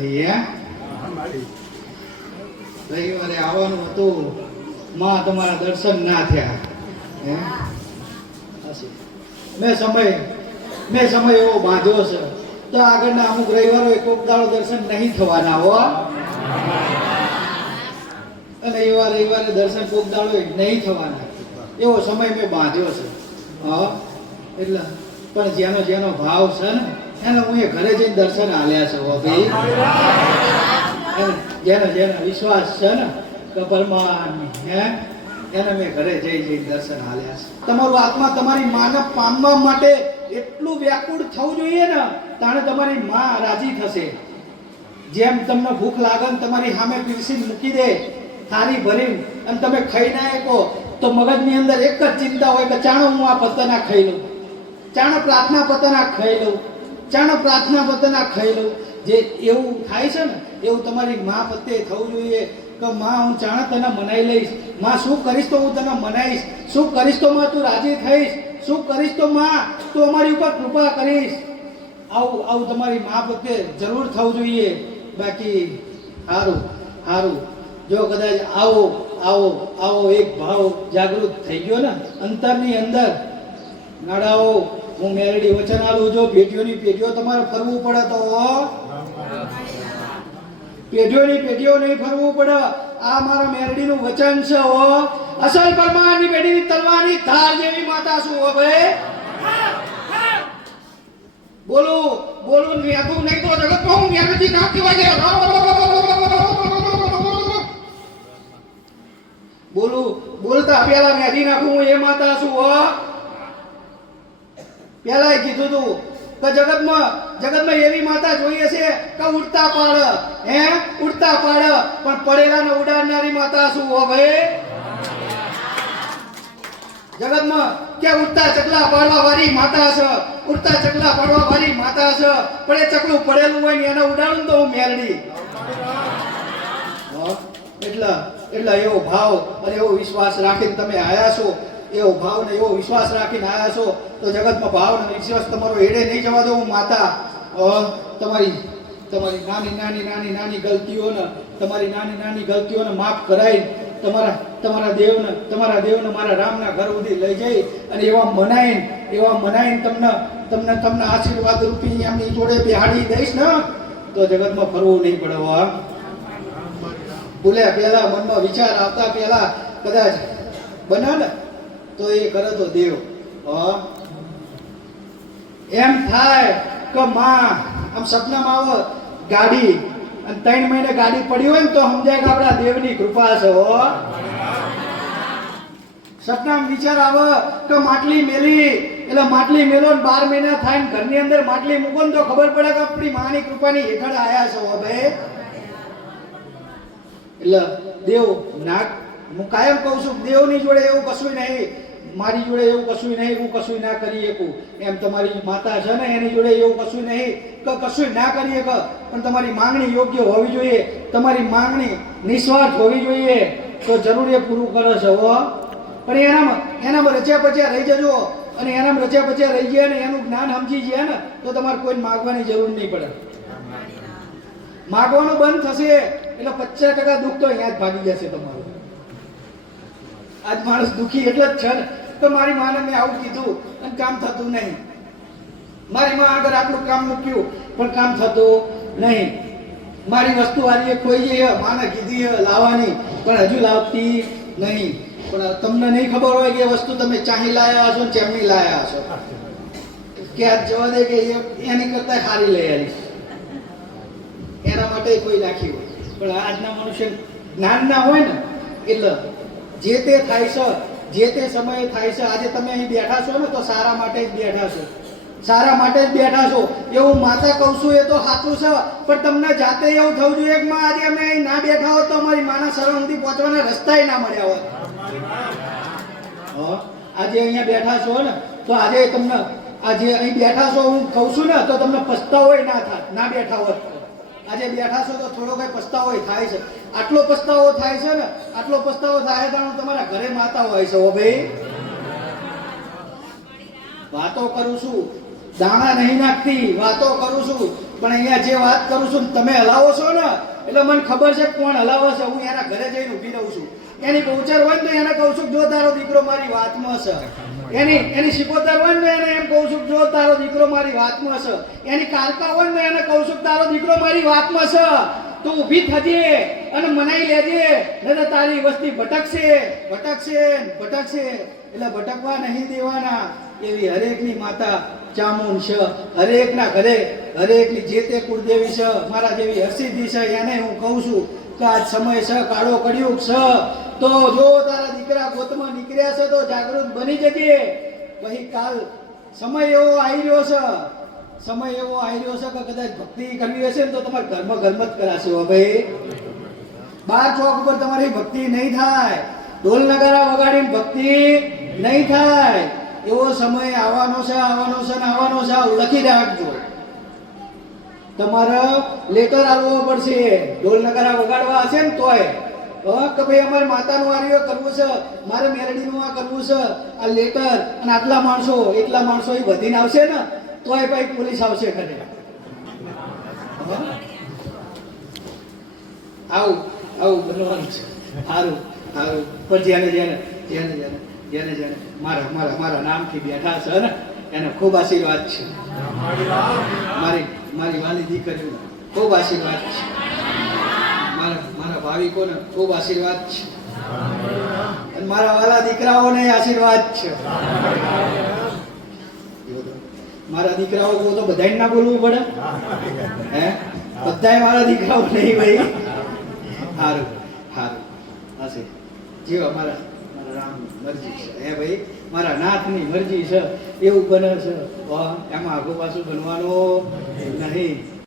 રહી હે રવિવારે આવવાનું હતું માં તમારા દર્શન ના થયા હે મેં સમય એવો બાંધ્યો છે તો આગળના અમુક રવિવારો કોક દાડો દર્શન નહીં થવાના હો અને એવા રવિવારે દર્શન કોક દાડો નહીં થવાના એવો સમય મેં બાંધ્યો છે હા એટલે પણ જેનો ભાવ છે ને એને હું એ ઘરે જઈને દર્શન આલ્યા છે ભાઈ જેનો વિશ્વાસ છે ને કપરમાં હે એને મેં ઘરે જઈ દર્શન આલ્યા છે. તમારું આત્મા તમારી માને પામવા માટે એટલું વ્યાકુળ થવું જોઈએ ને તાણે તમારી માં રાજી થશે. જેમ તમને ભૂખ લાગે ને તમારી સામે પીરસીને મૂકી દે થાળી ભરીને અને તમે ખાઈ ના શકો તો મગજની અંદર એક જ ચિંતા હોય કે ચાણો હું આ પત્તાના ખાઈ લઉં, ચાણો પ્રાર્થના પત્તાના ખાઈ લઉં, ચાણો પ્રાર્થના પત્તાના ખાઈ લઉં. જે એવું થાય છે ને એવું તમારી માં પ્રત્યે થવું જોઈએ કે માં હું ચાણા તને મનાઈ લઈશ, માં શું કરીશ તો હું તને મનાઈશ, શું કરીશ તો માં તું રાજી થઈશ, શું કરીશ તો માં તું અમારી ઉપર કૃપા કરીશ. આવું તમારી માં પ્રત્યે જરૂર થવું જોઈએ. બાકી સારું જો કદાચ આવો એક ભાવ જાગૃત થઈ ગયો ને અંતરની અંદર નાડાઓ હું મેરડી વચન આલું જો પેઢીઓની પેઢીઓ તમારે ફરવું પડે તો પેઢીઓ નહીં ફરવું પડે. આ મારા મેરડીનું વચન છે હો. અસલ પરમારની પેઢીની તલવારની ધાર જેવી માતા શું હો ભાઈ બોલું નેતું નહીં તો જગતમાં હું મેરડી ના કહેવાય બોલતા પેલા મેરી નાખું હું એ માતા છું હો. પેલા કીધું તું કે જગતમાં એવી માતા જોઈએ છે કે ઉડતા પાડ પણ પડેલાને ઉડાડનારી માતા શું હો ભાઈ જગતમાં કે ઉડતા ચકલા પાડવા વાળી માતા છે, ઉડતા ચકલા પાડવા વાળી માતા છે, પણ એ ચકલું પડેલું હોય ને એને ઉડાડું તો હું મેલડી. એટલે એવો ભાવ અને એવો વિશ્વાસ રાખીને તમે આયા છો, એવો ભાવ ને એવો વિશ્વાસ રાખીને આયા છો તો જગતમાં ભાવ ને વિશ્વાસ તમારો એડે નહીં જવા દો. હું માતા તમારી નાની ગલતીઓને માફ કરાવી તમારા દેવને મારા રામના ઘર સુધી લઈ જઈ અને એવા મનાઈને તમને આશીર્વાદ રૂપી એમની જોડે બેહાડી દઈશ ને તો જગતમાં ફરવું નહીં પડે. બોલ્યા પેલા મનમાં વિચાર આવતા પેલા કદાચ બને ને તો એ કરે તો દેવ. એમ થાય કે માં આમ સપનામાં આવે ગાડી અને 3 મહિને ગાડી પડી હોય ને તો સમજાય કે આપણા દેવની કૃપા છે. સપનામાં વિચાર આવે કે માટલી મેલી એટલે માટલી મેલો ને 12 મહિના થાય ને ઘરની અંદર માટલી મૂકો ને તો ખબર પડે કે આપણી માની કૃપાની હેઠળ આયા છો ભાઈ. એટલે દેવ ના હું કાયમ કહું છું દેવની જોડે એવું કશું નહીં, મારી જોડે એવું કશું નહીં હું કશું ના કરી શકું. એમ તમારી માતા છે ને એની જોડે એવું કશું નહીં કે કશું ના કરી શકે, પણ તમારી માંગણી યોગ્ય હોવી જોઈએ, તમારી માંગણી નિસ્વાર્થ હોવી જોઈએ તો જરૂર એ પૂરું કરે છે. પણ એનામાં રચ્યા પચ્યા રહી જજો અને એનામાં રચ્યા પચ્યા રહી ગયા ને એનું જ્ઞાન સમજી ગયા ને તો તમારે કોઈને માગવાની જરૂર નહીં પડે. માગવાનું બંધ થશે એટલે 50% દુઃખ તો અહીંયા જ ભાગી જશે તમારું. આજ માણસ દુઃખી એટલે જ છે ને તો મારી માને મેં આવું કીધું અને કામ થતું નહીં, મારી માં આગળ આટલું કામ મૂક્યું પણ કામ થતું નહીં, મારી વસ્તુ આવીએ ખોઈ જઈએ માને કીધી લાવવાની પણ હજુ લાવતી નહીં. પણ તમને નહીં ખબર હોય કે એ વસ્તુ તમે ચાહી લાયા હશો ને ચેમની લાયા હશો કે આજ જવા દે કે એની કરતા સારી લઈ આવીશ એના માટે કોઈ નાખી હોય. પણ આજના મનુષ્ય જ્ઞાન ના હોય ને એટલે જે તે થાય છે, જે તે સમયે થાય છે. આજે તમે અહીં બેઠા છો ને તો સારા માટે જ બેઠા છો, સારા માટે જ બેઠા છો એવું માતા કહું છું એ તો સાચું છે. પણ તમને જાતે એવું થવું જોઈએ કે માં આજે અમે અહીં ના બેઠા હોત તો અમારી માના શરણ સુધી પહોંચવાના રસ્તાય ના મળ્યા હોત. આજે અહીંયા બેઠા છો ને તો આજે તમને આજે અહીં બેઠા છો હું કહું છું ને તો તમને પસ્તાવો ના થાય ના બેઠા હોત. આજે બેઠા છો તો થોડો કઈ પસ્તાવો થાય છે. આટલો પસ્તાવો થાય છે ને આટલો પસ્તાવો થાય તો તમારા ઘરે માતા હોય છે. ઓ ભાઈ વાતો કરું છું, દાણા નહીં નાખતી, વાતો કરું છું પણ અહીંયા જે વાત કરું છું ને તમે હલાવો છો ને એટલે મને ખબર છે કોણ હલાવે છે. હું એના ઘરે જઈને ઊભી રહું છું. એની ગૌચર હોય ને તો એને કહું છું જો તારો દીકરો મારી વાતમાં છે. એની શિકોતર હોય ને એને એમ કહું છું જો તારો દીકરો મારી વાતમાં છે. એની કાલકા હોય ને એને કહું છું તારો દીકરો મારી વાતમાં છે. તું ઊભી થજે અને મનાઈ લેજે, નહીં તો તારી વસ્તી ભટકશે એટલે ભટકવા નહીં દેવાના. એવી હરેકની માતા ચામુંડ છે, હરેકના ઘરે હરેકની જે તે કુળદેવી છે. મારા જેવી હરસિદ્ધિ છે એને હું કહું છું કે આજ સમય છે, કાળો કળિયુગ છે. તો જો તારા દીકરા ગોતમાં નીકળ્યા છે તો જાગૃત બની જજે. પછી કાલ સમય એવો આવી રહ્યો છે કે કદાચ ભક્તિ કરવી હશે ને તો તમારે ઘરમાં જ કરાશે. હો ભાઈ, બાર ચોક ઉપર તમારી ભક્તિ નહીં થાય, ઢોલ નગારા વગાડીને ભક્તિ નહીં થાય. એવો સમય આવવાનો છે ને આવવાનો છે. લખી રાખજો. તમારે લેટર આવવો પડશે. ઢોલ નગારા વગાડવા હશે ને તોય કે ભાઈ અમારે માતાનું આર્ય કરવું છે, મારે મેરડીનું આ કરવું છે, આ લેટર અને એટલા માણસો એ વધીને આવશે ને તોય ભાઈ પોલીસ આવશે ઘરે. આવું બનવાનું છે. સારું પણ જેને મારા નામથી બેઠા છે ને એને ખૂબ આશીર્વાદ છે. મારી વાલી દીકરીઓ ખૂબ આશીર્વાદ છે. મારા ભાવિકોને ખૂબ આશીર્વાદ છે અને મારા વાલા દીકરાઓને આશીર્વાદ છે. મારા દીકરાઓ તો બધાને ના બોલવું પડે હે? બધાય મારા દીકરાઓ નહીં ભાઈ. સારું હશે જેવા મારા રામ મરજી છે હે ભાઈ, મારા નાથની મરજી છે એવું બને છે. એમાં આગળ પાછું બનવાનું નહીં.